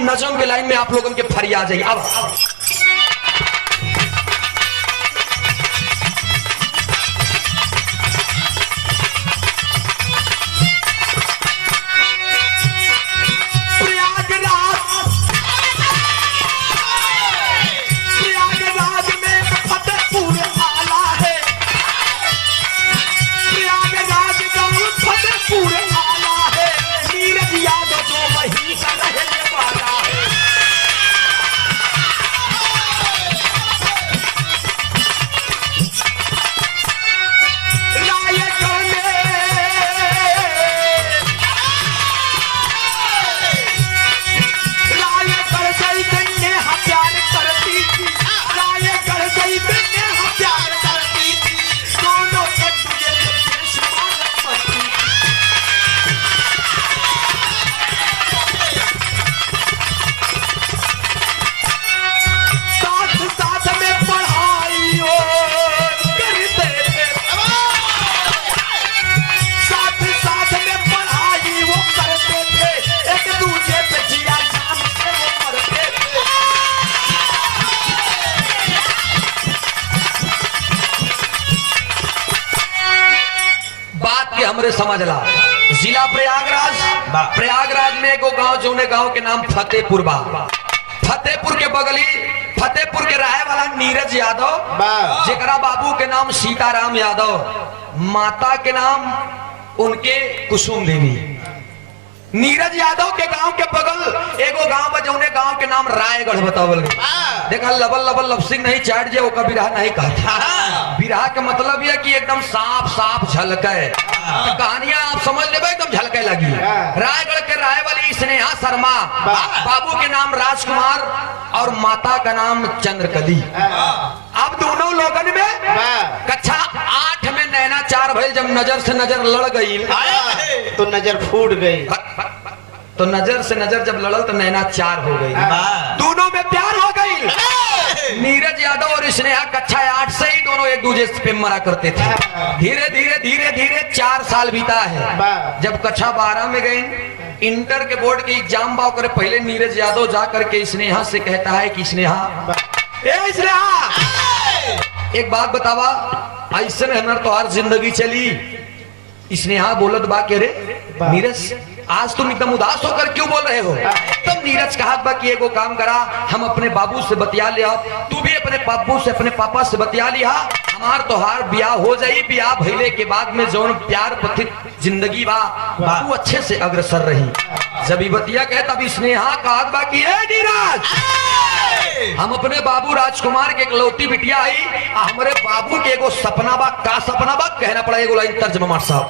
नजम के लाइन में आप लोगों के फरिया जाइए। अब हमरे समझ ला। जिला प्रयागराज में एगो गांव जौने गांव के नाम फतेहपुर बा। फतेहपुर के बगली फतेहपुर के रहे वाला नीरज यादव, जेकरा बाबू के नाम सीताराम यादव, माता के नाम उनके कुसुम देवी। नीरज यादव के गांव के बगल एगो गांव बा जौने गांव के नाम रायगढ़ बतावल गया। देखा लबल लबल लफसिंग नहीं चाट जे ओका बिरहा नहीं कहता। बिरहा के मतलब यह कि एकदम साफ साफ झलके, तो कहानियां आप समझ लेबे एकदम झलके लगी। रायगढ़ के राय वाली स्नेहा शर्मा, बाबू के नाम राजकुमार और माता का नाम चंद्रकली। अब दोनों लोगन में कक्षा 8 में नैनाचार भइल। जब नजर से नजर लड़ गई तो नजर फूट गई, तो नजर से नजर जब लड़ल तो नैनाचार हो गई, दोनों में प्यार हो गई। नीरज यादव और स्नेहा कक्षा 8 से ही दोनों एक दूसरे पे मरा करते थे। धीरे धीरे धीरे धीरे 4 साल बीता है। जब कक्षा 12 में गई, इंटर के बोर्ड के एग्जाम बाव करे, पहले नीरज यादव जा करके स्नेहा से कहता है कि स्नेहा, ए स्नेहा एक बात बतावा, ऐसे हमार तो हर जिंदगी चली। स्नेहा बोलत बा के रे नीरज आज तुम एकदम उदास होकर क्यों बोल रहे हो? तब नीरज कहा बा कि एगो काम करा, हम अपने बाबू से बतिया लिया, तू भी अपने बाबू से अपने पापा से बतिया लिया, हमार तोहार ब्याह हो जाई। ब्याह भइले के बाद में जौन प्यार पथित जिंदगी बा तू अच्छे से अग्रसर रही। जब ये बतिया कहे तब स्नेहा कहा बा कि ए नीरज, हम अपने बाबू राजकुमार के इकलौती बिटिया आई, हमारे बाबू के एगो सपना बा। का सपना बा कहना पड़ा, एगो लाइन तर्जमा मार साहब।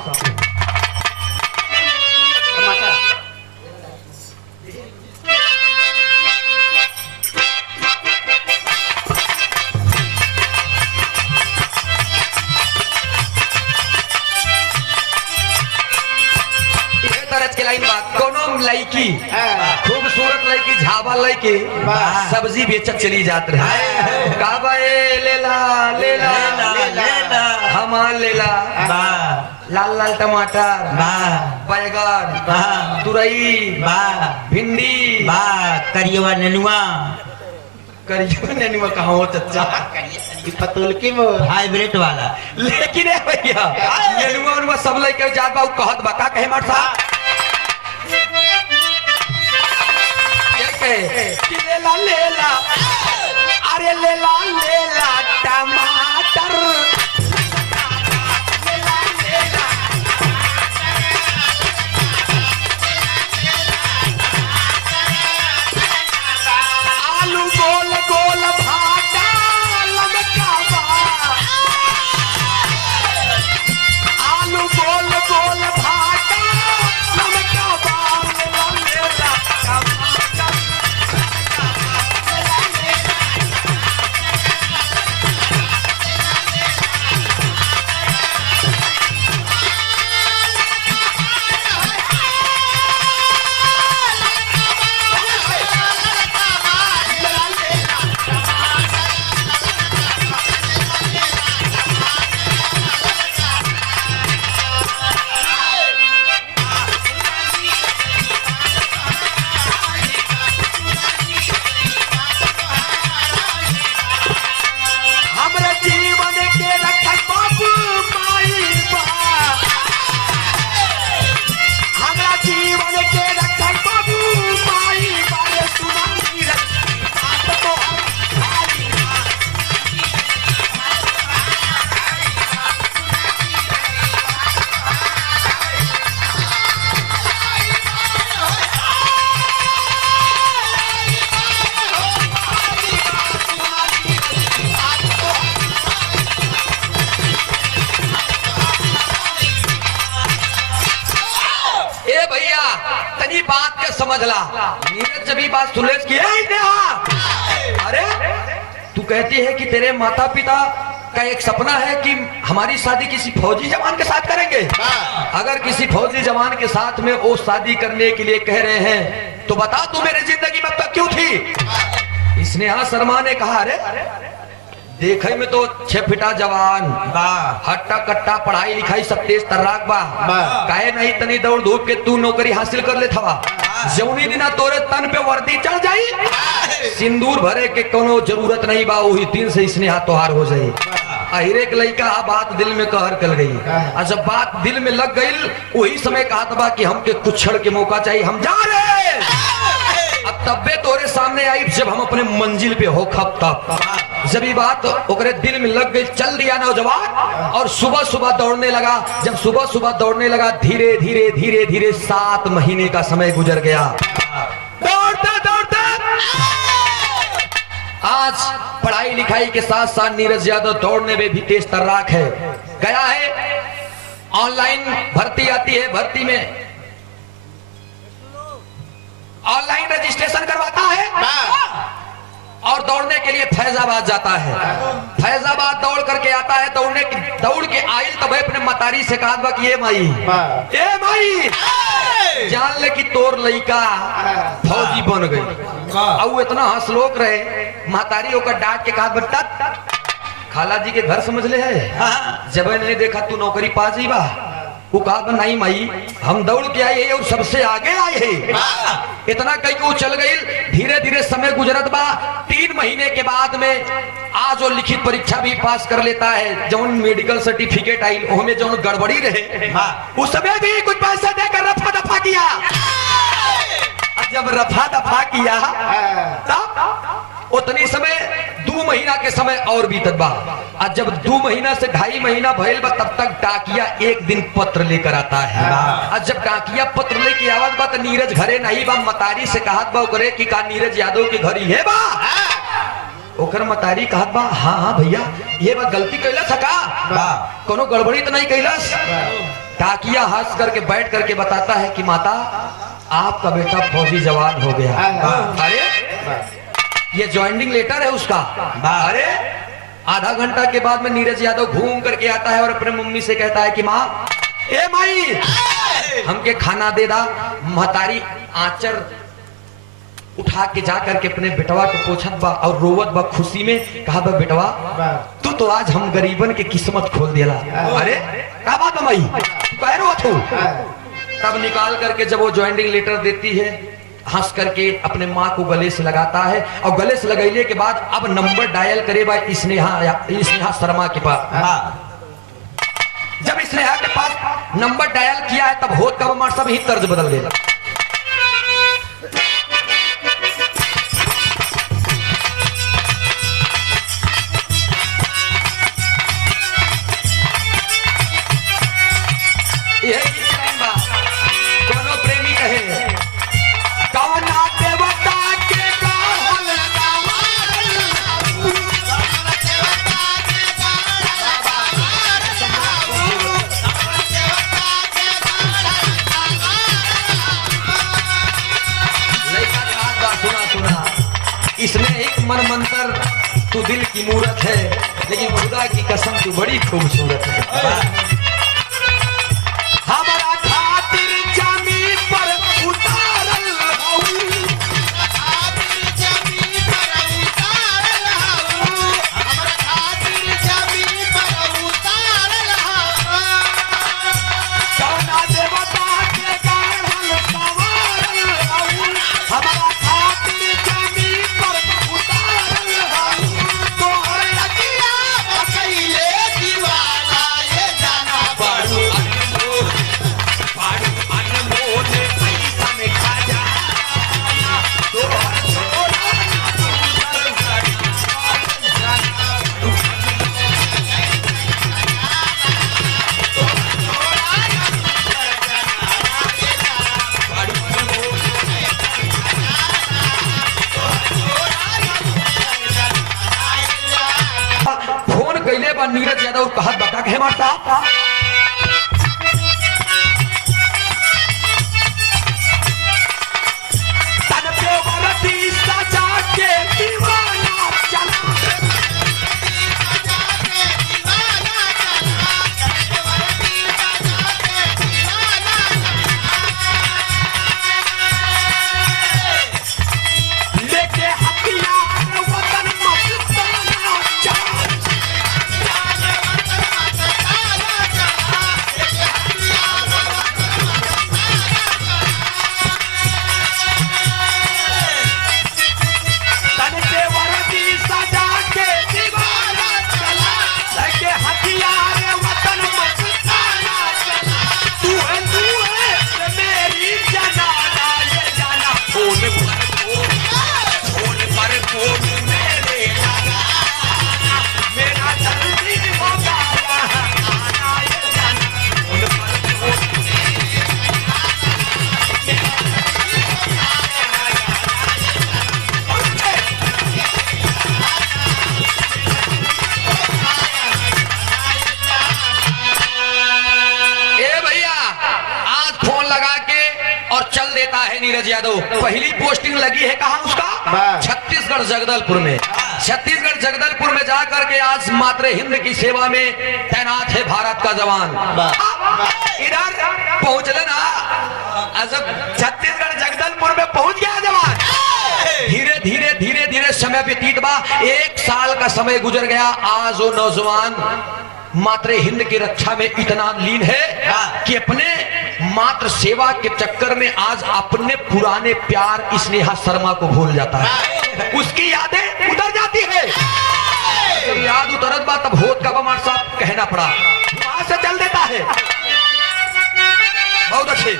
के लाइन बात, कोनो लड़की खूबसूरत लड़की झाबा लड़की सब्जी बेचत चली जात रहे। काबा लेला लेला लेला हमार लेला, लाल लाल टमाटर, बैगन, तुरई, भिंडी, करियवा नेनुआ। करियवा नेनुआ कहाँ हो चच्चा? पतुल की वो हाइब्रिड वाला। लेकिन भैया नेनुआ सब लड़के जात बा कहत बा, का कहे मार साहब लेला लेला, अरे लेला लेला टमाटर, लेला लेला आलू गोल गोल भाटा लमका बा, आलू गोल गोल भाटा लमका बा, लेला लेला टमाटर। बात के समझ ला। नीरज जब ये बात सुन ले कि "ए, नेहा, अरे तू कहती है कि तेरे माता पिता का एक सपना है कि हमारी शादी किसी फौजी जवान के साथ करेंगे। अगर किसी फौजी जवान के साथ में वो शादी करने के लिए कह रहे हैं तो बता तू मेरी जिंदगी में अब तक क्यों थी?" स्नेहा शर्मा ने कहा, अरे देखे में तो 6 फीटा जवान, हट्टा कट्टा, पढ़ाई लिखाई सब तेज तर्राक बा, काहे नहीं तनी दौड़ धूप के तू नौकरी हासिल कर ले थवा। जौनी दिना तोरे तन पे वर्दी चढ़ जाई, सिंदूर भरे के कोनो जरूरत नहीं बा, वही दिन से स्नेहा तोहार हो जाई। अहिरे के लइका बात दिल में कहर कर गई। और जब बात दिल में लग गई वही समय कहा बा कि हमके कुछ क्षण के मौका चाहिए, हम जा रहे। अब तब्बे तोरे सामने आई जब हम अपने मंजिल पे हो खप तब। जब ये बात ओकरे दिल में लग गई, चल दिया नौजवान और सुबह सुबह दौड़ने लगा। जब सुबह सुबह दौड़ने लगा, धीरे धीरे धीरे धीरे 7 महीने का समय गुजर गया। दौड़ते दौड़ते आज पढ़ाई लिखाई के साथ साथ नीरज यादव दौड़ने में भी तेज तर्राक है। गया है, ऑनलाइन भर्ती आती है, भर्ती में ऑनलाइन रजिस्ट्रेशन करवाता है और दौड़ने के लिए फैजाबाद जाता है। फैजाबाद दौड़ करके आता है, दौड़ के आयल तब अपने मतारी से कहा बा कि ए माई जान ले कि तोर लइका फौजी बन गई। और इतना हंसलोक रहे, महतारी होकर डांट के कहा बेटा खाला जी के घर समझ ले है, जब नहीं देखा तू नौकरी पा जी बा। वो कहा नहीं माई, हम दौड़ के आए हैं और सबसे आगे आए हैं। इतना कहीं को चल गई, धीरे धीरे समय गुजरत बा। 3 महीने के बाद में आज वो लिखित परीक्षा भी पास कर लेता है। जौन मेडिकल सर्टिफिकेट आई उसमें जौन गड़बड़ी रहे उसमें भी कुछ पैसे देकर रफा दफा किया। जब रफा दफा किया तब उतनी समय 2 महीना के समय और बीतत बा। और जब 2 महीना से 2.5 महीना भइल बा, तब तक डाकिया एक दिन पत्र लेकर आता है। और जब डाकिया पत्र लेके आवत बा तो नीरज घरे नहीं बा। मतारी से कहत बा करे कि का नीरज यादव के घर है बा। ओकर मतारी कहत बा हाँ भैया ये बात गलती कैलस है का, कोनो गड़बड़ी तो नहीं कैलस। डाकिया हंस करके बैठ करके बताता है कि माता आपका बेटा फौजी जवान हो गया। अरे ये ज्वाइनिंग लेटर है उसका। अरे आधा घंटा के बाद में नीरज यादव घूम करके आता है और अपने मम्मी से कहता है कि माँ ए माई हमके खाना दे दा। महतारी आंचर उठा के जा करके अपने बेटवा के पोछत बा और रोवत बा खुशी में। कहा बा बेटवा तू तो आज हम गरीबन के किस्मत खोल दिया। अरे क्या बात है माई, कह रो तू। तब निकाल करके जब वो ज्वाइनिंग लेटर देती है, हंस करके अपने माँ को गले से लगाता है और गले से लगैले के बाद अब नंबर डायल करे बा स्नेहा शर्मा के पास। जब स्नेहा के पास नंबर डायल किया है तब होत का मार सब ही तर्ज बदल गया। कोनो प्रेमी कहे इसमें एक मन मंतर तू दिल की मूरत है, लेकिन खुदा की कसम तू बड़ी खूबसूरत है। हमारा खातिर जमीन पर उतारल कौना देवता के गाढ़ल सवारल हमारा खातिर जमीन पर उतारल तोहर लगिया बकैले दीवाना ये जाना बड़ू फोन कैले बा नीरज यादव कहत बता के मारता यादव पहली पोस्टिंग लगी है कहाँ उसका? वाह। छत्तीसगढ़ जगदलपुर में। छत्तीसगढ़ जगदलपुर में जाकर के आज मातृ हिंद की सेवा में तैनात है भारत का जवान। इधर पहुंचले ना, छत्तीसगढ़ जगदलपुर में पहुंच गया जवान। धीरे धीरे धीरे धीरे समय व्यतीत बा, 1 साल का समय गुजर गया। आज वो नौजवान मातृ हिंद की रक्षा में इतना लीन है कि अपने मात्र सेवा के चक्कर में आज अपने पुराने प्यार स्नेहा शर्मा को भूल जाता है। उसकी यादें उतर जाती है। जब याद उतरत बा तब होत का बमार साहब कहना पड़ा, वहां से चल देता है। बहुत अच्छे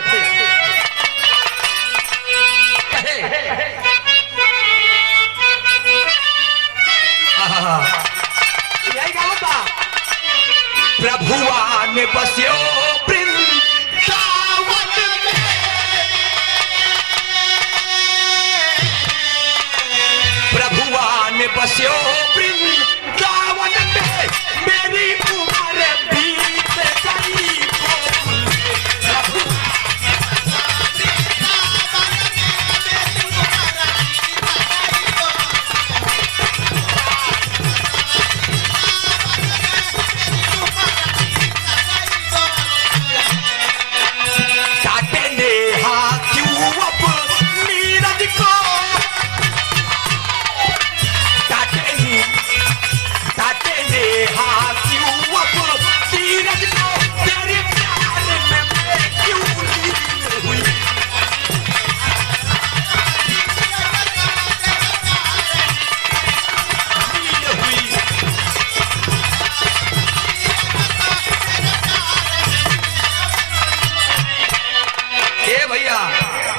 कहे यही गाँव था। प्रभुआन बस्यो वृंदावन में, प्रभुआन बस्यो वृंदावन में, मेरी उम्र बीत गई प्रभु।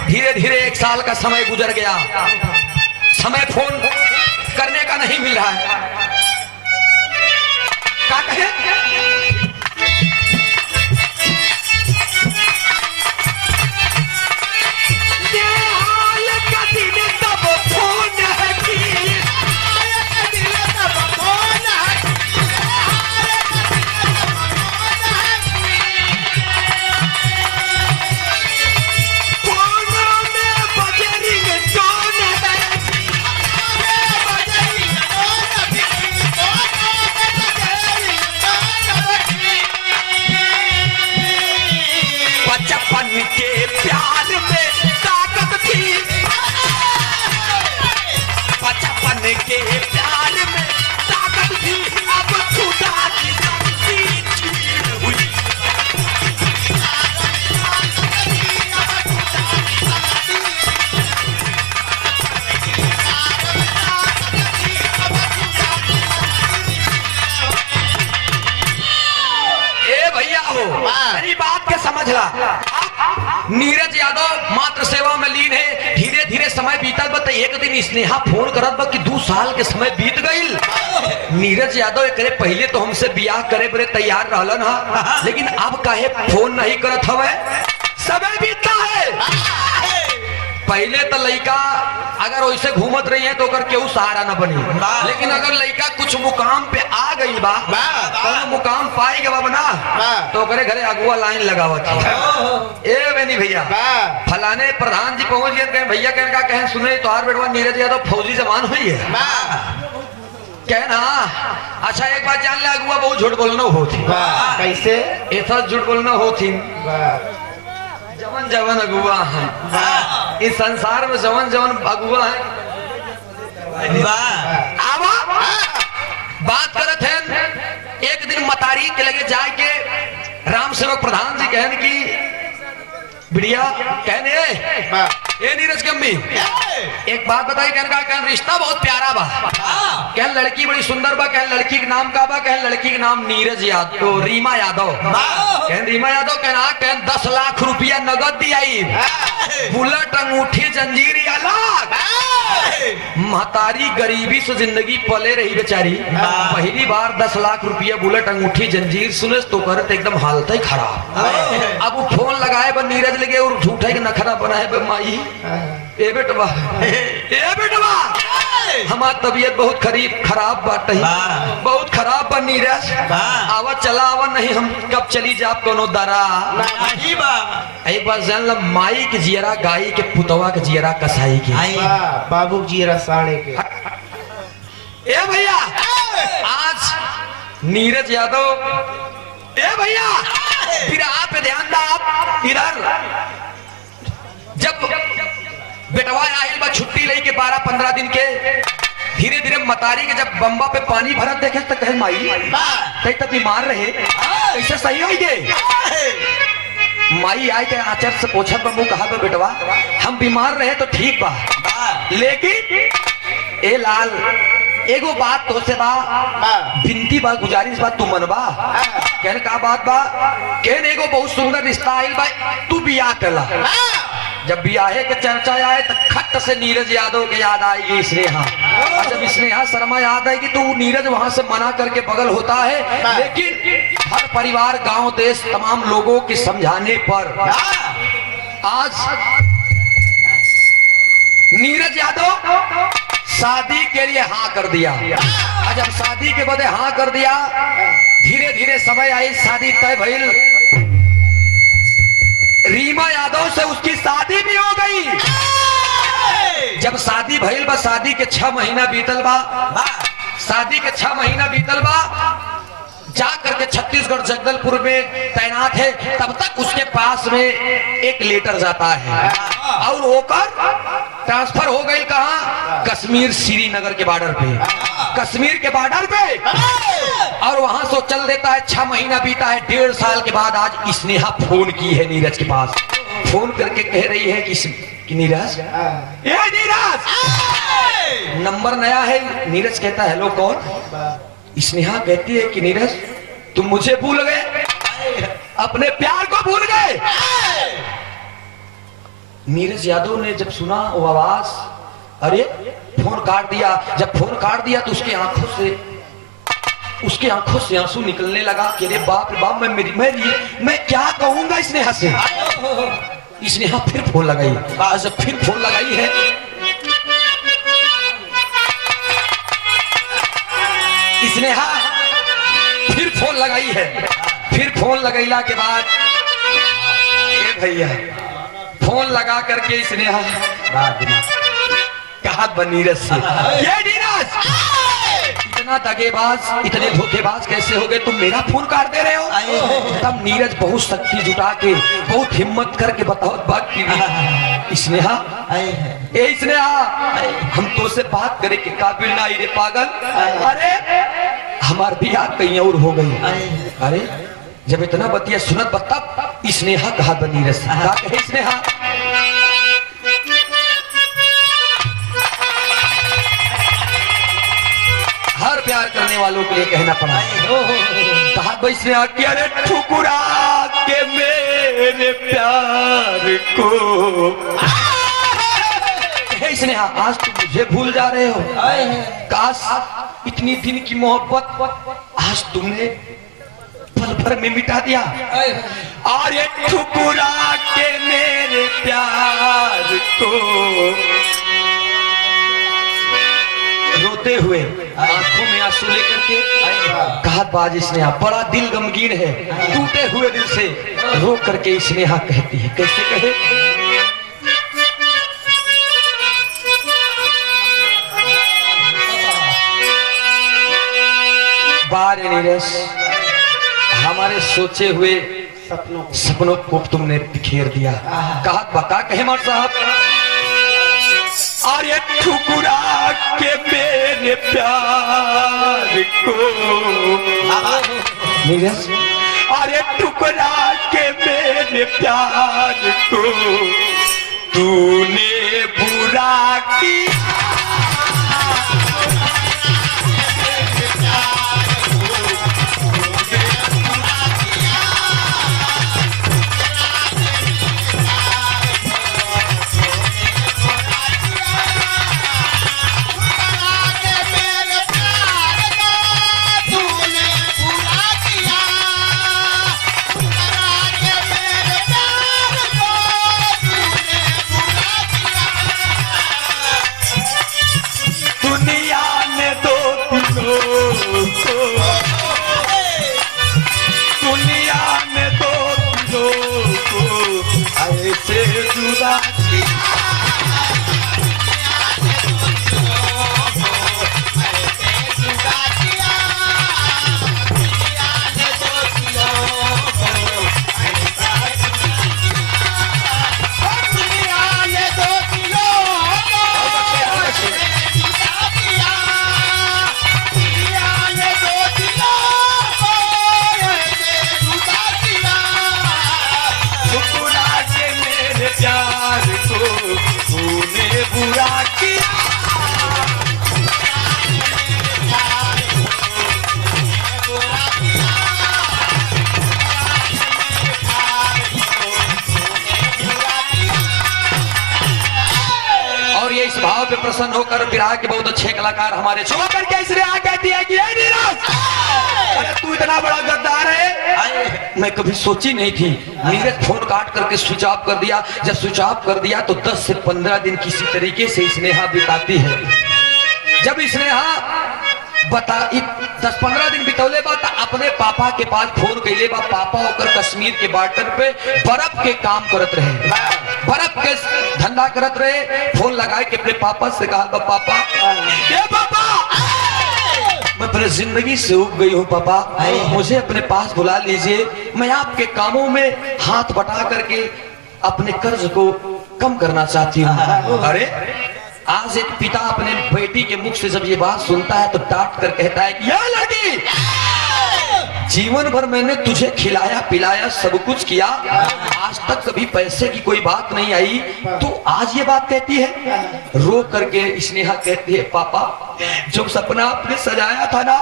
धीरे धीरे 1 साल का समय गुजर गया। समय फोन करने का नहीं मिल रहा है। क्या कहे? नीरज यादव मात्र सेवा में लीन है। धीरे धीरे समय बीतल बा, एक दिन स्नेहा फोन करत बा कि 2 साल के समय बीत गई। नीरज यादव एकरे पहले तो हमसे बियाह करे बरे तैयार रहलन हा, लेकिन अब काहे फोन नहीं करत हवे? समय बीतता है। पहले तो लड़का अगर वैसे घूमत रही है तो अगर केहू सहारा न बनी, लेकिन अगर लड़का कुछ मुकाम पे आ गई बा, तो मुकाम पाई गवा बना तो करे घरे अगुआ लाइन लगावत है। ए बेनी भैया फलाने प्रधान जी पहुंच गए, कहे भैया कहने का कहे सुने तोहार बेटवा नीरज यादव फौजी जवान हुई है। कहना अच्छा एक बात जान ले, अगुआ बहुत झूठ बोलना होती। कैसे? ऐसा झूठ बोलना होती। जवन जवन अगुआ है इस संसार में, जवन जवन अगुआ है। बात करत है एक दिन मतारी के लगे जाके राम सेवक प्रधान जी कहन की बिड़िया कहने ए नीरज की अम्मी एक बात बताई, कहन रिश्ता बहुत प्यारा बा। कहन लड़की बड़ी सुंदर बा, कहन लड़की के नाम का बा, कहन लड़की के नाम नीरज यादव, रीमा यादव। कहन रीमा यादव कहन 10 लाख रुपया नगद दियाई, बुलेट अंगूठी जंजीर अलग। महतारी गरीबी से जिंदगी पले रही बेचारी, पहली बार 10 लाख रुपया बुलेट अंगूठी जंजीर सुने तो करते एकदम हालत ही खराब। अब वो फोन लगाए बा नीरज लगे और झूठे के नखरा बनाए बे माई ए बेटवा हमार तबीयत बहुत खराब बाटे, बहुत खराब बा नीरज। आवा चला आवा नहीं हम कब चली जा कोनो दरा नहीं बा। एक बार जान ला माई के जियरा गाई के पुतवा के जियरा कसाई के बाबू जियरा साढ़े के। ए भैया आज नीरज यादव, ए भैया फिर आप पे ध्यान दा। आप इधर जब बेटवा आइल बा छुट्टी लेके 12-15 दिन के, धीरे धीरे मतारी के जब बम्बा पे पानी भरत देखे तो कहे माई कहीं तो बीमार रहे कैसे सही हो गए। माई आई के आचर से पूछत बम्बू कहा बा बेटवा हम बीमार रहे तो ठीक बा, लेकिन ए लाल एगो बात तो से बा, बिनती बा गुजारिश बा तू मनबा। कहने का बात बा, कहने एगो बहुत सुंदर रिश्ता आइल बा, तू बियाह कला। जब बियाहे के चर्चा आए तो खट से नीरज यादव के याद आएगी स्नेहा, और जब स्नेहा शर्मा याद आएगी तो नीरज वहां से मना करके बगल होता है। लेकिन हर परिवार गांव देश तमाम लोगों के समझाने पर आज नीरज यादव शादी के लिए हाँ कर दिया। और जब शादी के बदले हाँ कर दिया, धीरे धीरे समय आई, शादी तय भइल। रीमा यादव से उसकी शादी भी हो गई। जब शादी भइल बा, शादी के 6 महीना बीतल बा, शादी के 6 महीना बीतल बा, जा करके छत्तीसगढ़ जगदलपुर में तैनात है। तब तक उसके पास में एक लेटर जाता है और होकर ट्रांसफर हो गई कहां, कश्मीर श्रीनगर के बॉर्डर पे, कश्मीर के बॉर्डर पे। और वहां से चल देता है। 6 महीना बीता है, 1.5 साल के बाद आज स्नेहा फोन की है नीरज के पास। फोन करके कह रही है कि नीरज, ये नीरज नंबर नया है। नीरज कहता है हेलो कौन। स्नेहा कहती है कि नीरज तुम मुझे भूल गए, अपने प्यार को भूल गए। नीरज यादव ने जब सुना वो आवाज, अरे फोन काट दिया। जब फोन काट दिया तो उसकी आंखों से आंसू निकलने लगा कि अरे बाप रे बाप, मैं क्या कहूंगा स्नेहा से। स्नेहा फिर फोन लगाई, जब फिर फोन लगाई है, स्नेहा फिर फोन लगाई है। फिर फोन लगैला के बाद ए भैया फोन लगा करके स्नेहा कहा नीरज से, ये नीरज इतना दगेबाज, इतने धोखेबाज कैसे हो गए, तुम मेरा फोन काट दे रहे हो। तब नीरज बहुत शक्ति जुटा के, बहुत हिम्मत करके बताओ बात की। स्नेहा ए स्नेहा, हम तो से बात करे के काबिल ना रे पागल। अरे हमार बियाह कहीं और हो गई। अरे जब इतना बतिया सुनत बता, स्नेहा कहा नीरज का कहे स्नेहा, हर प्यार करने वालों के लिए कहना पड़ा। कहा भाई स्नेहा कि अरे ठुकरा के मेरे प्यार को, स्नेहा आज तुम मुझे भूल जा रहे हो। काश इतनी दिन की मोहब्बत आज तुमने पल भर में मिटा दिया। और ये ठुकरा के मेरे प्यार को, रोते हुए आंखों में आंसू लेकर के कहा बाज स्नेहा, बड़ा दिल गमगीन है। टूटे हुए दिल से रो करके स्नेहा कहती है, कैसे कहे, बारे नीरज हमारे सोचे हुए सपनों को तुमने बिखेर दिया। कहा बता कहे मार साहब, और ये ठुकरा के मेरे प्यार को, नीरज और ये ठुकरा के मेरे प्यार को तूने बुरा किया। इस भाव पे प्रसन्न होकर विराह के बहुत अच्छे कलाकार हमारे छो करके इसने आ कहती है कि "ए नीरज, अरे तू इतना बड़ा गद्दार है, मैं कभी सोची नहीं थी। नीरज फोन काट करके स्विच ऑफ कर दिया। जब स्विच ऑफ कर दिया तो 10 से 15 दिन किसी तरीके से स्नेहा बिताती है। जब स्नेहा बता 10-15 दिन बितौले बा तो अपने पापा के पास फोन कैले बा। पापा होकर कश्मीर के बॉर्डर पे बर्फ के काम करत रहे, बर्फ के धंधा करत रहे। फोन लगा के अपने पापा से कहा बा, पापा ये पापा मैं अपने जिंदगी से उब गई हूँ पापा, मुझे अपने पास बुला लीजिए। मैं आपके कामों में हाथ बटा करके अपने कर्ज को कम करना चाहती हूँ। अरे आज एक पिता अपने बेटी के मुख से जब ये बात सुनता है तो डांट कर कहता है कि यह लड़की, जीवन भर मैंने तुझे खिलाया पिलाया सब कुछ किया, आज तक कभी पैसे की कोई बात नहीं आई, तो आज ये बात कहती है। रो करके स्नेहा कहती है, पापा जो सपना आपने सजाया था ना,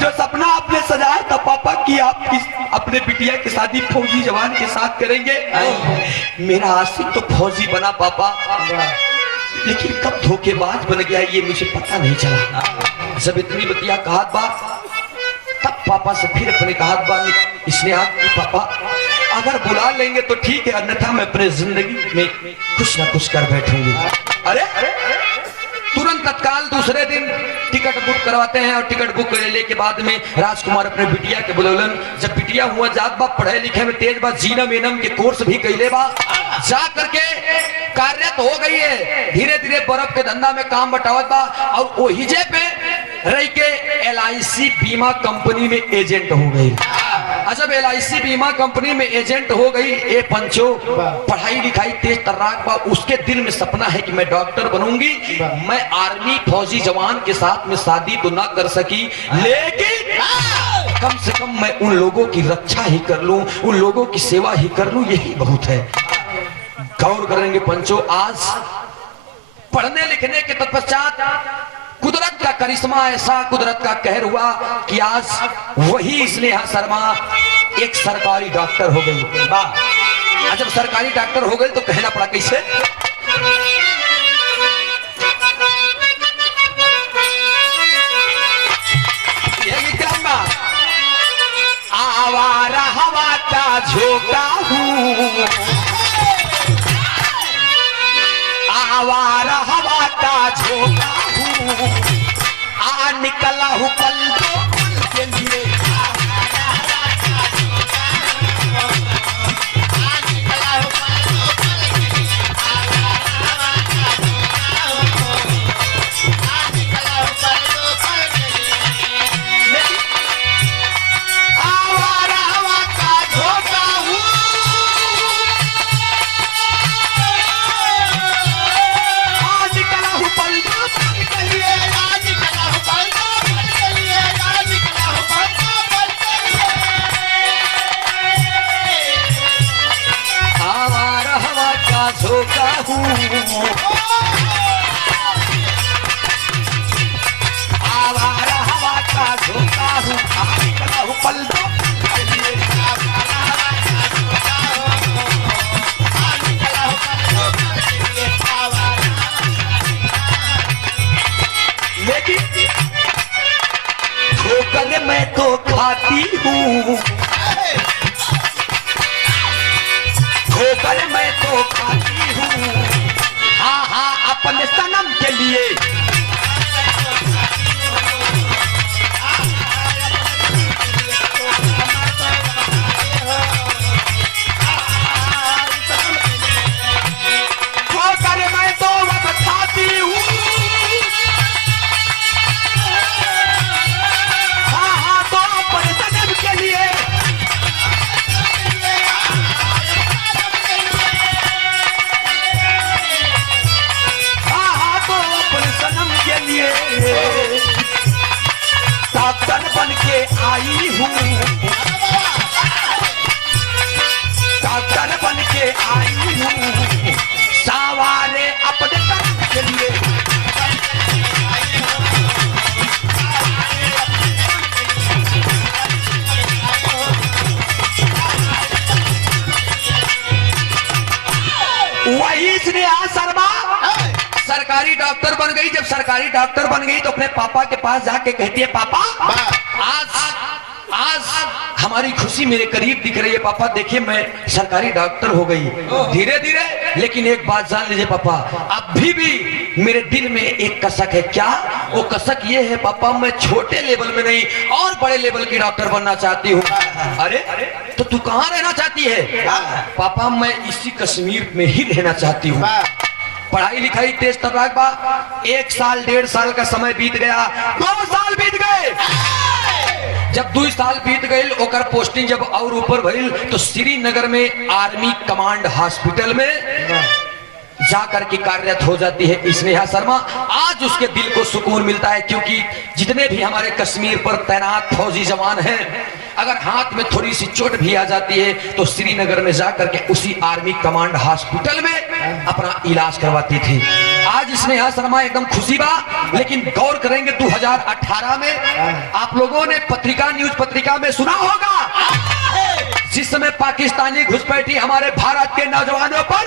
जो सपना आपने सजाया था पापा कि आप अपने बिटिया की शादी फौजी जवान के साथ करेंगे, मेरा आशिक तो फौजी बना पापा, लेकिन कब धोखेबाज बन गया ये मुझे पता नहीं चला। जब इतनी बतिया कहा बात तब पापा से फिर अपने कहा बात इसने की पापा अगर बुला लेंगे तो ठीक है, अन्यथा मैं अपने जिंदगी में कुछ ना कुछ कर बैठूंगी। अरे तुरंत तत्काल दूसरे दिन टिकट बुक करवाते हैं और टिकट बुक करने के बाद में राजकुमार अपने बिटिया के बुलौलन, जब बिटिया हुआ जात बा पढ़े लिखे में तेज बा, जीनम एनम के कोर्स भी कैले बा, जा करके कार्यरत हो गई है। धीरे धीरे बर्फ के धंधा में काम बटावत बा और वही जे पे रह के LIC बीमा कंपनी में एजेंट हो गई। जब LIC बीमा कंपनी में एजेंट हो गई, ए पंचो पढ़ाई लिखाई तेज तर्राक बा, उसके दिल में सपना है कि मैं डॉक्टर बनूंगी। मैं आर्मी फौजी जवान के साथ में शादी तो ना कर सकी, लेकिन कम से कम मैं उन लोगों की रक्षा ही कर लूं, उन लोगों की सेवा ही कर लूं, यही बहुत है। गौर करेंगे पंचो, आज पढ़ने लिखने के तत्पश्चात कुदरत का करिश्मा, ऐसा कुदरत का कहर हुआ कि आज वही स्नेहा शर्मा एक सरकारी डॉक्टर हो गई। जब सरकारी डॉक्टर हो गई तो कहना पड़ा कैसे, आवारा हवा का झोंका हूँ, आवारा हवा का झोंका हूँ, आ निकला हूँ पल दो पल के लिए, झोंका हूँ, आवारा हवा का झोंका हूँ, आ निकला हूँ पल दो पल के लिए, लेकिन ठोकर मैं तो खाती हूँ, ठोकर मैं तो खाती हूँ, हाँ हाँ अपने सनम के लिए, ठोकर मैं तो अब खाती हूँ, हाँ हाँ तो अपने सनम के लिए, डॉक्टर बन के आई हूँ, डॉक्टर बन के आई हूँ, सवारे अपने कर्म के लिए, वही स्नेहा शर्मा सरकारी डॉक्टर बन गई। जब सरकारी डॉक्टर बन गई तो अपने पापा के पास जाके कहती है, पापा आज आज हमारी खुशी मेरे करीब दिख रही है। पापा देखिए मैं सरकारी डॉक्टर हो गई धीरे धीरे, लेकिन एक बात जान लीजिए पापा, अभी भी मेरे दिल में एक कसक है। क्या? वो कसक ये है पापा, मैं छोटे लेवल में नहीं और बड़े लेवल की डॉक्टर बनना चाहती हूँ। अरे तो तू कहाँ रहना चाहती है? पापा मैं इसी कश्मीर में ही रहना चाहती हूँ। पढ़ाई लिखाई तेज तर्राक बा, 1 साल 1.5 साल का समय बीत गया, 2 साल बीत गए। जब 2 साल बीत गई ओकर पोस्टिंग जब और ऊपर भइल तो श्रीनगर में आर्मी कमांड हॉस्पिटल में जाकर के कार्यरत हो जाती है स्नेहा शर्मा। आज उसके दिल को सुकून मिलता है, क्योंकि जितने भी हमारे कश्मीर पर तैनात फौजी जवान हैं, अगर हाथ में थोड़ी सी चोट भी आ जाती है तो श्रीनगर में जाकर के उसी आर्मी कमांड हॉस्पिटल में अपना इलाज करवाती थी। आज स्नेहा शर्मा एकदम खुशी बा, लेकिन गौर करेंगे 2018 में आप लोगों ने पत्रिका न्यूज पत्रिका में सुना होगा, जिस समय पाकिस्तानी घुसपैठी हमारे भारत के नौजवानों पर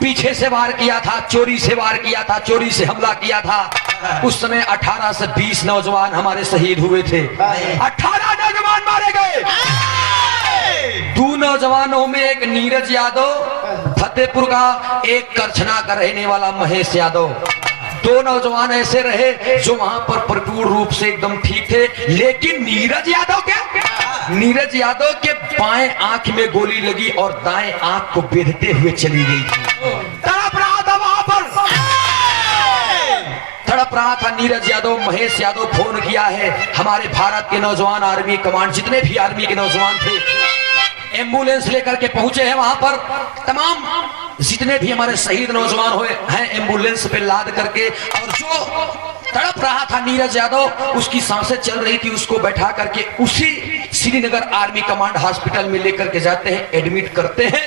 पीछे से वार किया था, चोरी से वार किया था, चोरी से हमला किया था। उस समय 18 से 20 नौजवान हमारे शहीद हुए थे, 18 नौजवान मारे गए। 2 नौजवानों में एक नीरज यादव फतेहपुर का, एक करछना का रहने वाला महेश यादव। 2 नौजवान ऐसे रहे जो वहां पर भरपूर रूप से एकदम ठीक थे, लेकिन नीरज यादव नीरज यादव के बाएं आंख में गोली लगी और दाएं आंख को बेधते हुए चली गई थी। तड़प रहा था वहां पर, तड़प रहा था नीरज यादव। महेश यादव फोन किया है, हमारे भारत के नौजवान आर्मी कमांड जितने भी आर्मी के नौजवान थे एम्बुलेंस लेकर के पहुंचे हैं वहां पर। तमाम जितने भी हमारे शहीद नौजवान हुए हैं एम्बुलेंस पे लाद करके, और जो तड़प रहा था नीरज यादव, उसकी सांसें चल रही थी, उसको बैठा करके उसी श्रीनगर आर्मी कमांड हॉस्पिटल में लेकर के जाते हैं, एडमिट करते हैं।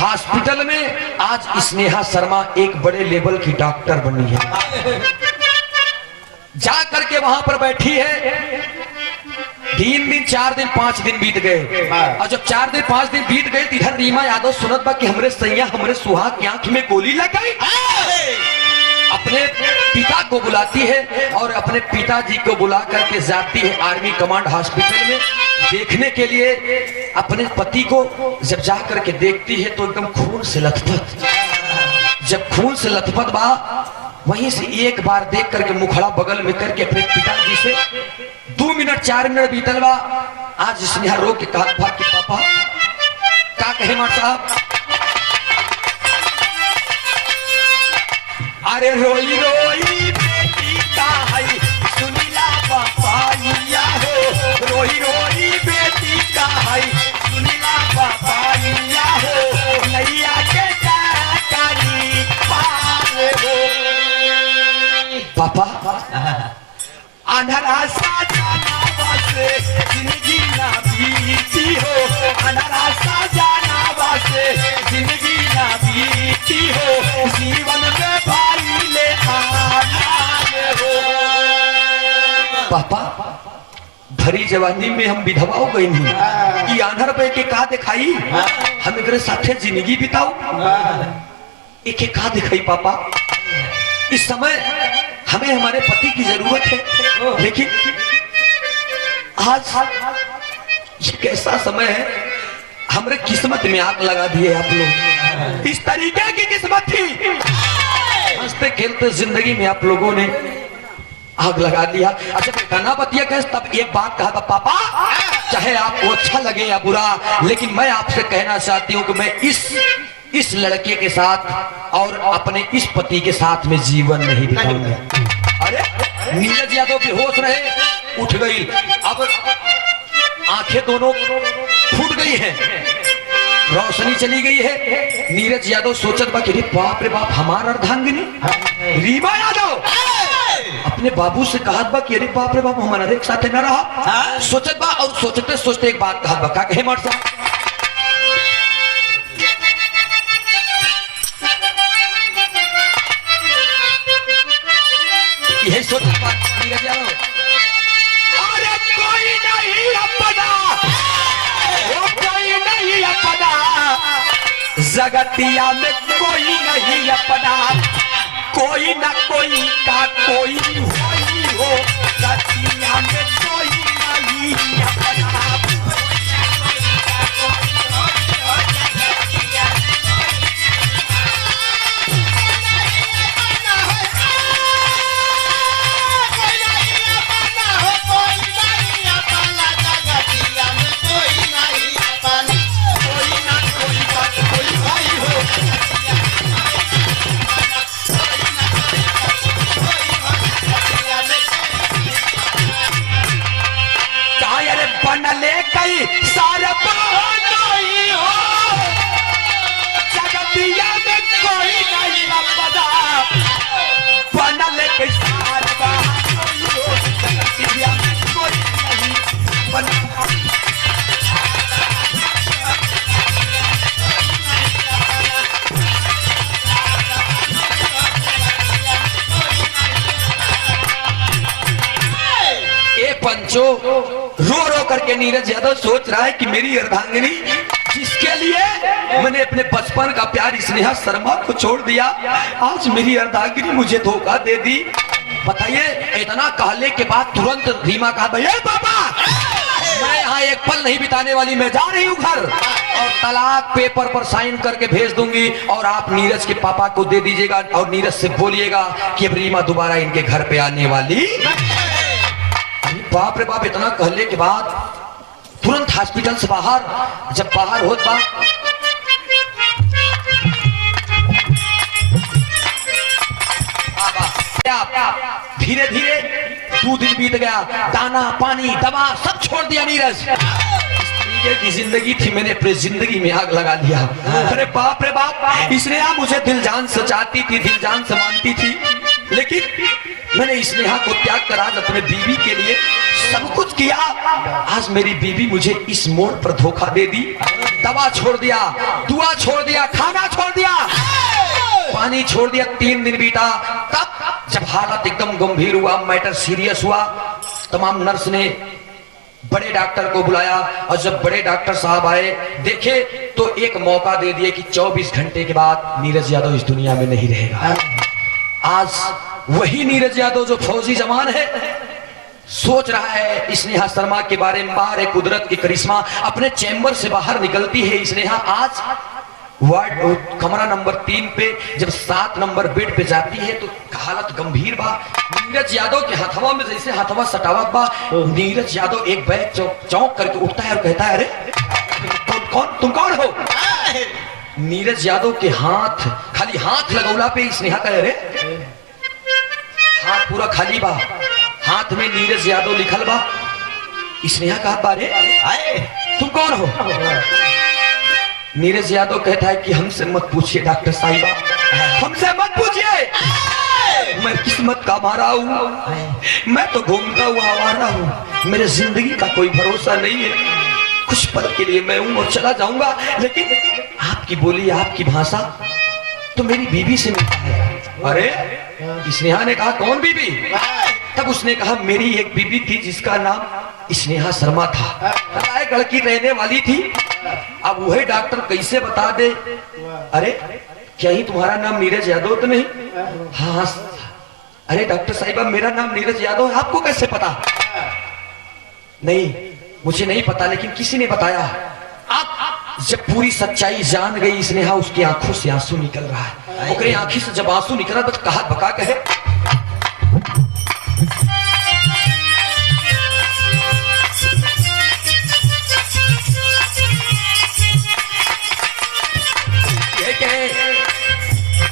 हॉस्पिटल में आज स्नेहा शर्मा एक बड़े लेवल की डॉक्टर बनी है। जा करके वहां पर बैठी है, 3 दिन 4 दिन 5 दिन बीत गए, और जब 4 दिन 5 दिन बीत गए तो इधर रीमा यादव सुनत बा कि हमरे सैया हमरे सुहाग की आंख में गोली लग गई। अपने पिता को बुलाती है और अपने पिताजी को बुला करके जाती है आर्मी कमांड हॉस्पिटल में देखने के लिए। अपने पति को जब जा करके देखती है तो एकदम खून से लथपथ, जब खून से लथपथ बा, वहीं से एक बार देख करके मुखड़ा बगल में करके अपने पिताजी से 2 मिनट 4 मिनट बीतल बा। आज स्नेहा रो के कहा था कि पापा क्या कहे मार साहब, अरे रोई रोई बेटी का है सुनीला पापाइया हो, रोई रोई बेटी का है सुनीला पापाइया हो, नैया के जाकारी पार हो। पापा अनहरा सा जाना से जिंदगी ना बीती हो, अनहरा सा जाना से जिंदगी ना बीती हो, जीवन में भाई ले आना हो। पापा भरी जवानी में हम विधवा हो गई नहीं, कि आनहर पे के का दिखाई, हम एक साथे जिंदगी बिताओ, एक का दिखाई। पापा इस समय हमें हमारे पति की जरूरत है, लेकिन आज ये कैसा समय है, हमारे किस्मत में आग लगा दिए आप लोग। इस तरीके की किस्मत थी, हंसते खेलते जिंदगी में आप लोगों ने आग लगा दिया। अच्छा गाना बतिया कह, तब एक बात कहा था पापा, चाहे आपको अच्छा लगे या बुरा, लेकिन मैं आपसे कहना चाहती हूँ कि मैं इस लड़के के साथ और अपने इस पति के साथ में जीवन नहीं बिताऊंगा। अरे नीरज यादव बेहोश रहे, उठ गई, अब आंखें दोनों फूट गई हैं, रोशनी चली गई है। नीरज यादव सोचत बा कि बाप रे बाप, हमारा अर्धांगिनी रीमा यादव अपने बाबू से कहत बा कि अरे बाप रे बाप, हमारा एक साथ न रहा। सोचत बा और सोचते सोचते एक बात कहत बा, का कहे मार साहब, यही सोचत बा नीरज यादव, अरे कोई नहीं अपना, कोई नहीं अपना, जगतिया में कोई नहीं अपना, कोई ना कोई का कोई हो, जगतिया में कोई नहीं अपना। बनले कई सारे नहीं हो, जगतिया में कोई नहीं अपना, बनले कई सारे नहीं हो, जगतिया में कोई नहीं अपना। पंचो रो रो करके नीरज यादव सोच रहा है कि मेरी अर्धांगिनी जिसके लिए मैंने अपने बचपन का प्यार स्नेहा शर्मा को छोड़ दिया, आज मेरी अर्धांगिनी मुझे धोखा दे दी। बताइए, इतना कहले के बाद तुरंत रीमा कहा, भैया पापा मैं यहाँ एक पल नहीं बिताने वाली, मैं जा रही हूँ घर और तलाक पेपर पर साइन करके भेज दूंगी और आप नीरज के पापा को दे दीजिएगा और नीरज से बोलिएगा कि अब रीमा दोबारा इनके घर पे आने वाली। बाप रे बाप, इतना कहले के बाद तुरंत हॉस्पिटल से बाहर जब बाहर होत बा, धीरे धीरे 2 दिन बीत गया, दाना पानी दवा सब छोड़ दिया नीरज। की जिंदगी थी, मैंने अपनी जिंदगी में आग लगा दिया। अरे बाप रे बाप, स्नेहा मुझे दिल जान से चाहती थी, दिल जान से मानती थी, लेकिन मैंने स्नेहा को त्याग कर आज अपने बीवी के लिए सब कुछ किया। आज मेरी बीवी मुझे इस मोड़ पर धोखा दे दी, दवा छोड़ दिया, दुआ छोड़ दिया, खाना छोड़ दिया, पानी छोड़ दिया। 3 दिन बीता, तब जब हालत एकदम गंभीर हुआ, मैटर सीरियस हुआ, तमाम नर्स ने बड़े डॉक्टर को बुलाया और जब बड़े डॉक्टर साहब आए, देखे तो एक मौका दे दिए कि 24 घंटे के बाद नीरज यादव इस दुनिया में नहीं रहेगा। आज वही नीरज यादव जो फौजी जवान है सोच रहा है स्नेहा शर्मा के बारे में, बाहर है कुदरत की करिश्मा। अपने चैम्बर से बाहर निकलती है स्नेहा, आज वार्ड कमरा नंबर 3 पे जब 7 नंबर बेड पे जाती है तो हालत गंभीर बा। नीरज यादव के हथवा में जैसे हथवा सटावत बा, नीरज यादव एक बैग चौंक करके उठता है और कहता है, अरे तुम कौन हो? नीरज यादव के हाथ, खाली हाथ लगौला पे स्नेहा कहे, अरे हाथ पूरा खाली बा, हाथ में नीरज यादव लिखल बा। स्नेहा कहा, बारे तुम कौन हो? नीरज यादव कहता है कि हमसे मत पूछिए डॉक्टर साहिबा, हमसे मत पूछिए, मैं किस्मत का मारा हूँ, मैं तो घूमता हुआ आवारा हूँ, मेरे जिंदगी का कोई भरोसा नहीं है, कुछ पल के लिए मैं हूँ और चला जाऊंगा, लेकिन आपकी बोली, आपकी भाषा तो मेरी बीवी से मिलता है। अरे स्नेहा ने कहा, कौन बीवी? तब उसने कहा, मेरी एक बीवी थी जिसका नाम स्नेहा शर्मा था, रायगढ़ की रहने वाली थी। अब वही डॉक्टर कैसे बता दे, अरे क्या ही तुम्हारा नाम नीरज यादव तो नहीं? हाँ, अरे डॉक्टर साहिबा मेरा नाम नीरज यादव है, आपको कैसे पता? नहीं मुझे नहीं पता, लेकिन किसी ने बताया। अब जब पूरी सच्चाई जान गई स्नेहा, उसकी आंखों से आंसू निकल रहा है, ओकरे आंखी से जब आंसू निकला तो कहा बका कहे,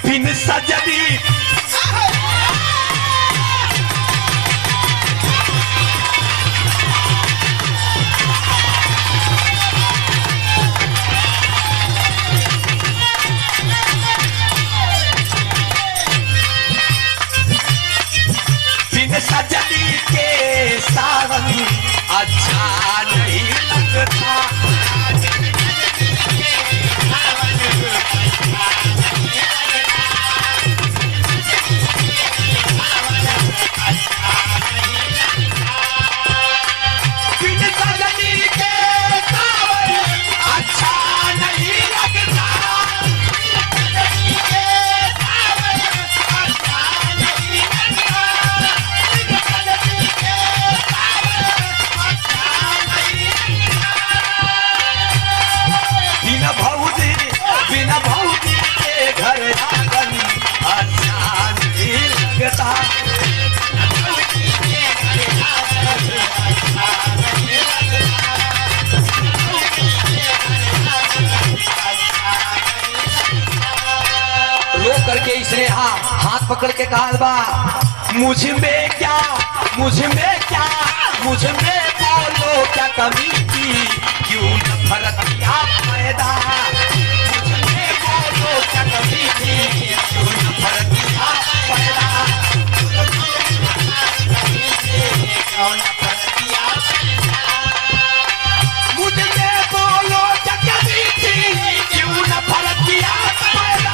बिन सजनी के सावन अच्छा नहीं लगता, करके इसने हाथ पकड़ के कहा बा, मुझ में क्या बोलो क्या कमी थी, क्यों नफरत किया पैदा, मुझ में बोलो क्या कमी थी, क्यों नफरत किया पैदा, मुझ में बोलो क्या कमी थी, क्यों नफरत किया पैदा।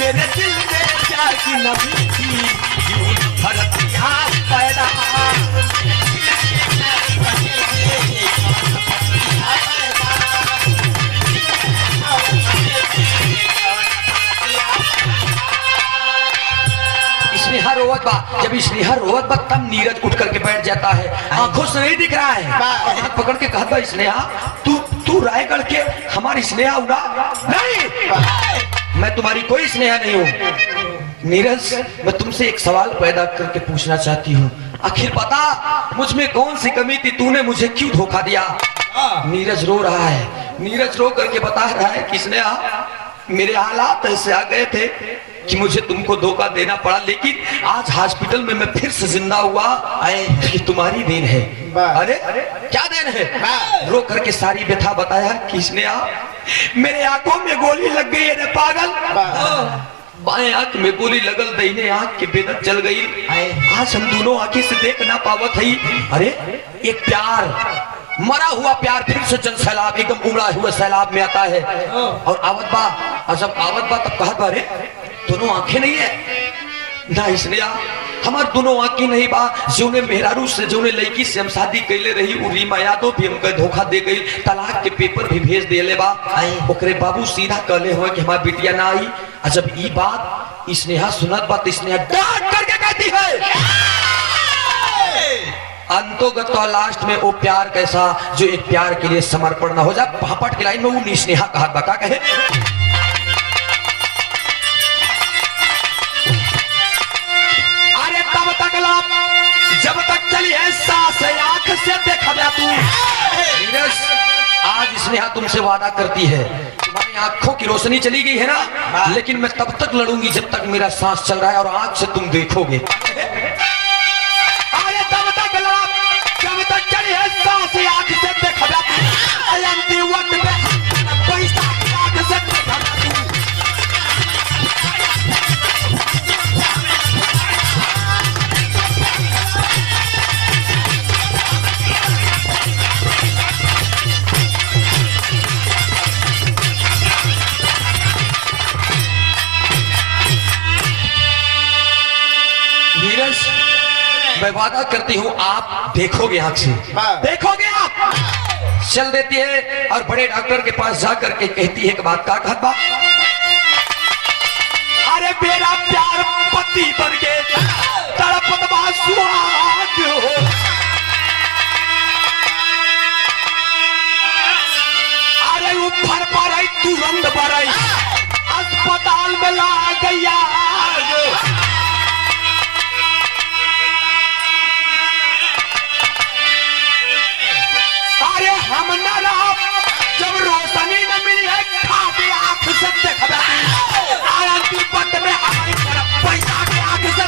मेरे दिल में प्यार की नमी थी, क्यों नफरत किया पैदा। स्नेहा रोवत बा, जब स्नेहा रोवत बा तब नीरज उठ करके बैठ जाता है, आंखों से नहीं दिख रहा है, हाथ पकड़ के कहता स्नेहा तू रायगढ़ के हमारी स्नेहा उड़ा नहीं, मैं तुम्हारी कोई स्नेहा नहीं हूँ। नीरज, मैं तुमसे एक सवाल पैदा करके पूछना चाहती हूँ, आखिर बता मुझ में कौन सी कमी थी, तूने मुझे क्यों धोखा दिया। नीरज रो रहा है, नीरज रो करके बता रहा है कि स्नेहा मेरे हालात ऐसे आ गए थे कि मुझे तुमको धोखा देना पड़ा, लेकिन आज हॉस्पिटल में मैं फिर से जिंदा हुआ, ये तुम्हारी देन है। अरे क्या देन है। रो करके सारी व्यथा बताया कि स्नेहा मेरे आंखों में गोली लग गई है पागल, बाएं आंख में गोली लगल, दाहिने आंख के बेदत जल गई, आज हम दोनों आंखें से देख ना पावत है। अरे एक प्यार, मरा हुआ प्यार फिर से जन सैलाब, एकदम उमड़ा हुआ सैलाब में आता है और आवत बा, और जब आवत बा तब कहत बा अरे दोनों आंखें नहीं है ना स्नेहा, हमार दोनों आंखें नहीं बा, जोने मेहरारू से जोने लड़की से हम शादी कैले रही उ रीमा यादव भी हमके धोखा दे गई, तलाक के पेपर भी भेज देले बा, ओकरे बाबू सीधा कहले हुए कि हमारी बिटिया ना आई। और जब ई बात स्नेहा सुनत बात, स्नेहा डांट करके कहती है अंतोगत लास्ट में वो प्यार कैसा जो एक प्यार के लिए समर्पण ना हो जाए। पापट की लाइन में वो स्नेहा कहा बका कहे अरे तब तक जब तक चली है सांस आंख से देखा तू। आज स्नेहा तुमसे वादा करती है, तुम्हारी आंखों की रोशनी चली गई है ना, लेकिन मैं तब तक लड़ूंगी जब तक मेरा सांस चल रहा है और आंख से तुम देखोगे। जब तक चली है सांस आंख से देखा अंतिम वक्त में पैसा आंख से देखा। नीरज, मैं वादा करती हूँ आप देखोगे, आंख से देखोगे आप। चल देती है और बड़े डॉक्टर के पास जा करके कहती है कि बात का कहत बा, अरे मेरा प्यार पति बन के तड़पत बा सुहाग हो, अरे ऊपर पर तुरंत बरई अस्पताल में ला गया। अरे हम न रहा जब रोशनी न मिली है खाके आंख से देखा आरती पट में हमारी तरफ पैसा के आंख से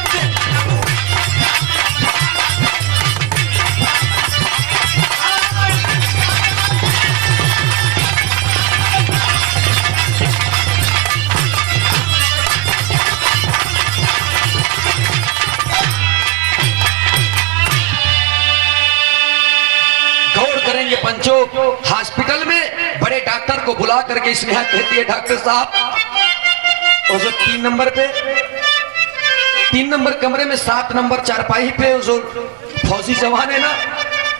पंचो। हॉस्पिटल में बड़े डॉक्टर को बुला करके स्नेहा कहती है, डॉक्टर साहब वो जो 3 नंबर कमरे में 7 नंबर चारपाई पे जो फौजी जवान है ना,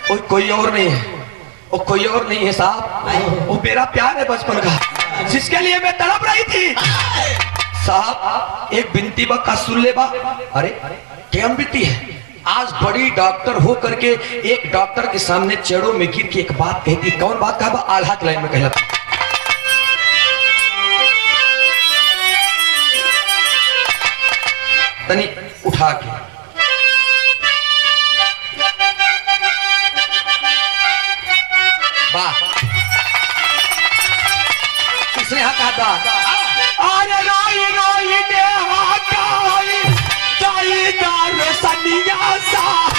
वो कोई और नहीं है, वो कोई और नहीं है साहब, वो मेरा प्यार है बचपन का, जिसके लिए मैं तड़प रही थी। साहब एक बिनती बा का सुन ले बा। अरे क्या बिनती है? आज बड़ी डॉक्टर हो करके एक डॉक्टर के सामने चेड़ों में गिर के एक बात कहती। कौन बात कहा? आल्हा की लाइन में कहला, तनी उठा के वाह इसने कहा था अरे रोई रोई देहा काई जाई दार सनिया साहब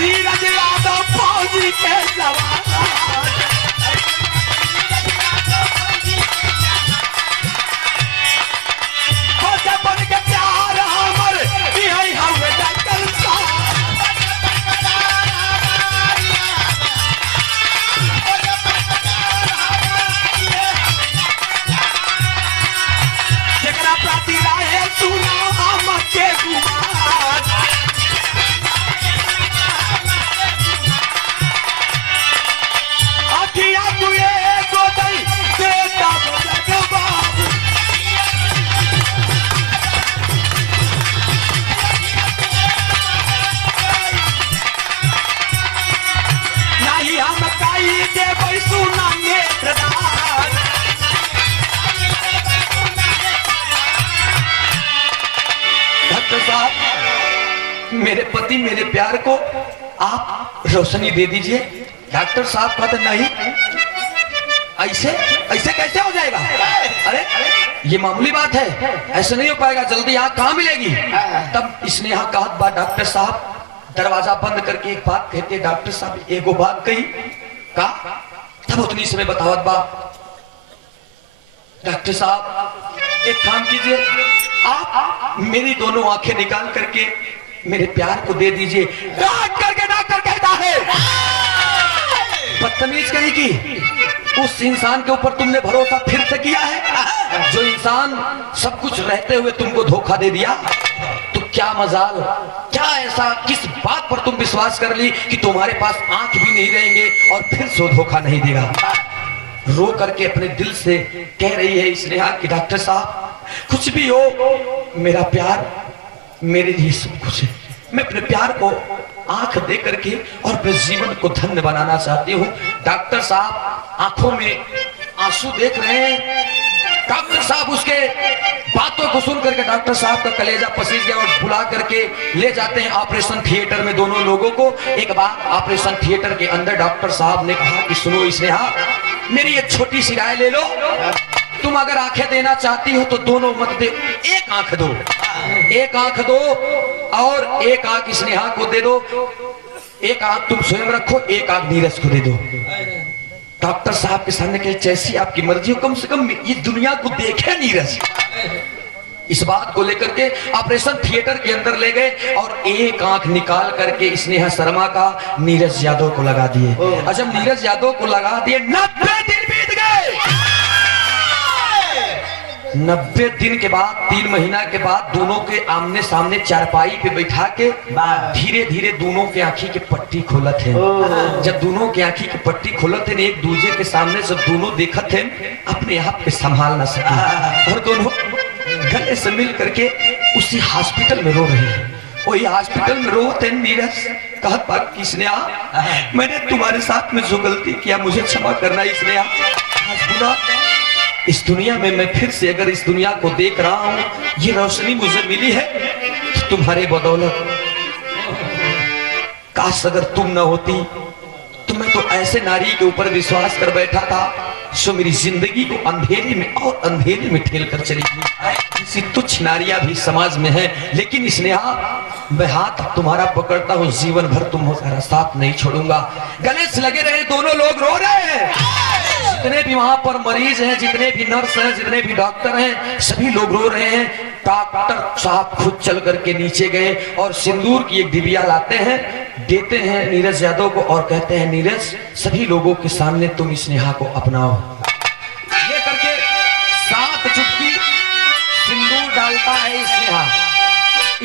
नीरज यादव फौजी के जवान बन के प्यार हमर यही हवे डॉक्टर साहब जकरा प्रति राहे सुना हम के गुमान अखिया तुए गोदई देता बाबू नहीं हम काई देबै सुना नेत्रदान डॉक्टर साहब मेरे पति मेरे प्यार को आप रोशनी दे दीजिए। डॉक्टर साहब कहते नहीं ऐसे ऐसे कैसे हो जाएगा, अरे ये मामूली बात है, ऐसे नहीं हो पाएगा, जल्दी यहाँ कहाँ मिलेगी। तब इसने यहाँ कहा बात डॉक्टर साहब दरवाजा बंद करके एक बात कहते डॉक्टर साहब एगो बात कही का तब उतनी समय बतावत बा डॉक्टर साहब एक काम कीजिए आप मेरी दोनों आंखें निकाल करके मेरे प्यार को दे दीजिए। डॉक्टर कहता है बदतमीज कहीं की उस इंसान के ऊपर तुमने भरोसा फिर से किया है जो इंसान सब कुछ रहते हुए तुमको धोखा दे दिया। तो क्या मजाल, क्या ऐसा किस बात पर तुम विश्वास कर ली कि तुम्हारे पास आंख भी नहीं रहेंगे और फिर सो धोखा नहीं देगा। रो करके अपने दिल से कह रही है स्नेहा कि डॉक्टर साहब कुछ भी हो मेरा प्यार मेरे लिए सब कुछ है। मैं अपने प्यार को आंख दे करके और अपने जीवन को धन्य बनाना चाहती हूँ। डॉक्टर साहब आंखों में आंसू देख रहे हैं। डॉक्टर साहब उसके बातों को सुन करके डॉक्टर साहब का कलेजा पसीज गया और बुला करके ले जाते हैं ऑपरेशन थिएटर में दोनों लोगों को। एक बार ऑपरेशन थिएटर के अंदर डॉक्टर साहब ने कहा कि सुनो स्नेहा मेरी एक छोटी सी राय ले लो, तुम अगर आंखें देना चाहती हो तो दोनों मत दे, एक आंख दो, एक आंख दो और एक आंख स्नेहा को दे दो, एक आंख तुम स्वयं रखो, एक आंख नीरज को दे दो। डॉक्टर साहब के सामने कहे जैसी आपकी मर्जी हो, कम से कम ये दुनिया को देखे नीरज। इस बात को लेकर के ऑपरेशन थिएटर के अंदर ले गए और एक आंख निकाल करके स्नेहा शर्मा का नीरज यादव को लगा दिए। और जब नीरज यादव को लगा दिए 90 दिन बीत गए। 90 दिन के बाद 3 महीना के बाद दोनों के आमने सामने चारपाई पे बैठा के धीरे धीरे दोनों के आंखी के पट्टी खोलत है। जब दोनों के आंखी की पट्टी खोलत है एक दूसरे के सामने जब दोनों देखत है अपने आप के संभाल न सके और दोनों गले से मिल करके उसी हॉस्पिटल में रो रहे हैं। वही हॉस्पिटल में रोते नीरज कहत बात की स्नेहा मैंने तुम्हारे साथ में जो गलती किया मुझे क्षमा करना। स्नेहा इस दुनिया में मैं फिर से अगर इस दुनिया को देख रहा हूं, ये रोशनी मुझे मिली है तो तुम्हारे बदौलत। काश अगर तुम न होती तो मैं तो ऐसे नारी के ऊपर विश्वास कर बैठा था जो मेरी जिंदगी को अंधेरे में और अंधेरे में ठेल कर चली गई। ऐसी तुच्छ नारियां भी समाज में हैं, लेकिन स्नेहा मैं हाथ तुम्हारा पकड़ता हूँ, जीवन भर तुम्हारा साथ नहीं छोड़ूंगा। गले से लगे रहे दोनों लोग रो रहे हैं। जितने भी वहां पर मरीज हैं, जितने भी नर्स हैं, जितने भी डॉक्टर हैं, सभी लोग रो रहे हैं। डॉक्टर साहब खुद चल करके नीचे गए और सिंदूर की एक डिबिया लाते हैं, देते हैं नीरज यादव को और कहते हैं नीरज सभी लोगों के सामने तुम स्नेहा को अपनाओ। ये करके 7 चुटकी सिंदूर डालता है स्नेहा।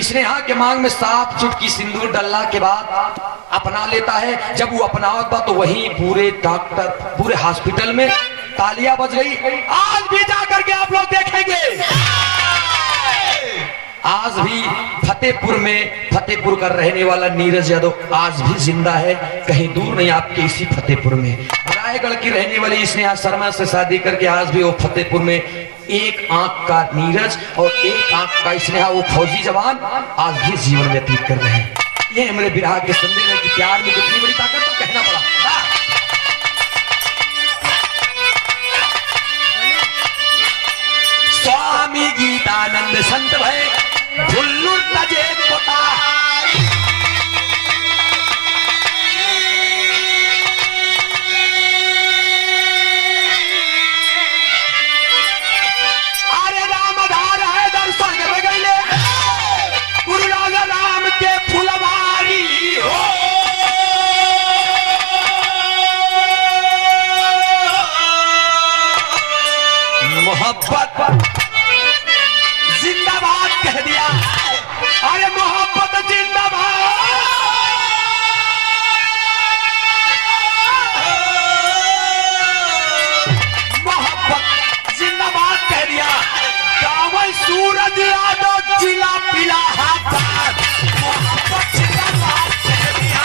स्नेहा के मांग में 7 चुटकी सिंदूर डालने के बाद अपना लेता है। जब वो अपनावता तो वहीं पूरे डॉक्टर पूरे हॉस्पिटल में तालियां बज गई। आज भी जा करके आप लोग देखेंगे आज भी फतेहपुर में, फतेहपुर का रहने वाला नीरज यादव आज भी जिंदा है, कहीं दूर नहीं, आपके इसी फतेहपुर में। रायगढ़ की रहने वाली स्नेहा शर्मा से शादी करके आज भी वो फतेहपुर में एक आंख का नीरज और एक आंख का स्नेहा, वो फौजी जवान आज भी जीवन व्यतीत कर रहे हैं। ये हमारे विराह के संदेश है कि प्यार में कितनी बड़ी ताकत, तो कहना पड़ा। स्वामी गीतानंद संत भय झुल्लू तजे कोता, अरे रामधार है दर्शन के गईले गुरु राजा राम के फुलवारी हो। मोहब्बत जिंदाबाद कह दिया, अरे मोहब्बत जिंदाबाद, मोहब्बत जिंदाबाद कह दिया। कावल सूरज यादव जिला पिला हाथ, मोहब्बत जिंदाबाद कह दिया।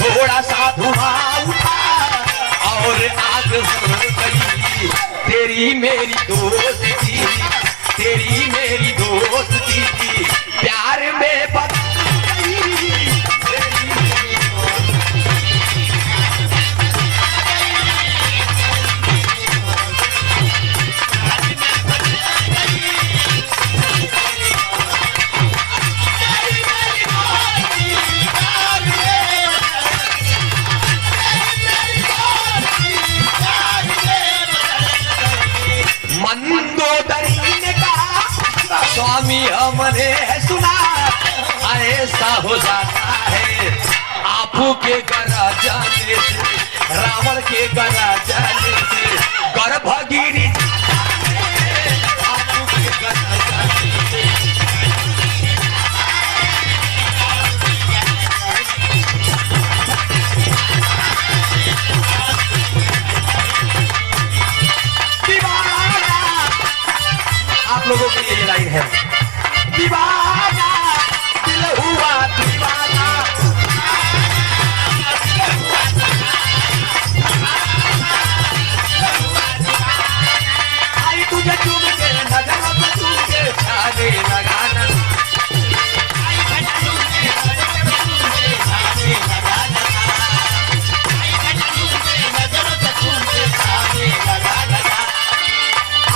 थोड़ा सा धुआं उठा और आग जल गई, तेरी मेरी दोस्ती, तेरी मेरी दोस्ती प्यार में बदल गई, तेरी मेरी मंदोदरी ने कहा स्वामी हमने सुना ऐसा हो जाता है, आपू के गरा जाने से, रावण के गरा जाने से गर्भगिरी जाता है, आपू के गरा जाने से। आप लोगों के लिए ये लाइन है, दीवाना दिल हुआ दीवाना, आई तुझे चूम के नजरों से चूम के छाने लगाना,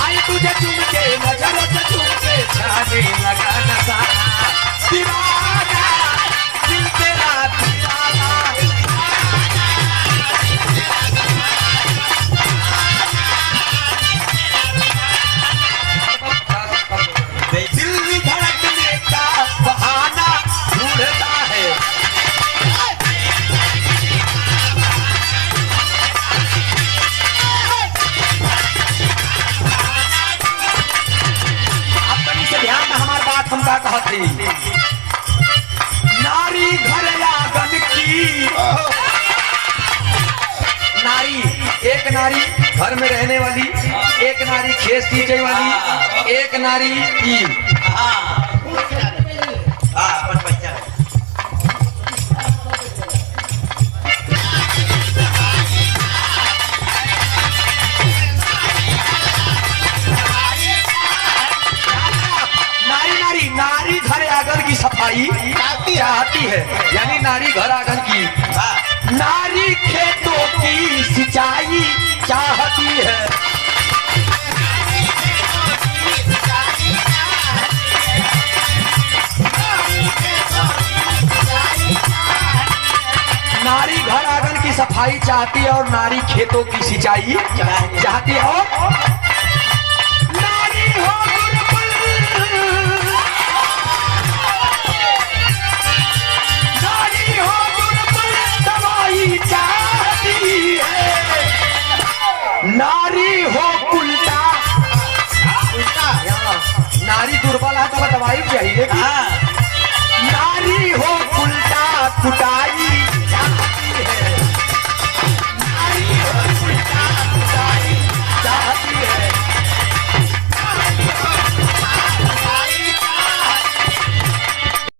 आई तुझे चूम के नजरों से चूम के छाने लगाना सा, दीवाना दिल तेरा दीवाना। दिल धड़कने का बहाना ढूंढता है, हमका कहा थी नारी घर आंगन की, नारी एक नारी घर में रहने वाली, एक नारी खेत सींचे वाली, एक नारी की नारी घर आंगन की सफाई चाहती है, यानी नारी घर आंगन की, नारी खेतों की सिंचाई चाहती है, नारी घर आंगन की सफाई चाहती है और नारी खेतों की सिंचाई चाहती है, और नारी हो नारी हो उल्टा लाइफ जाइए हाँ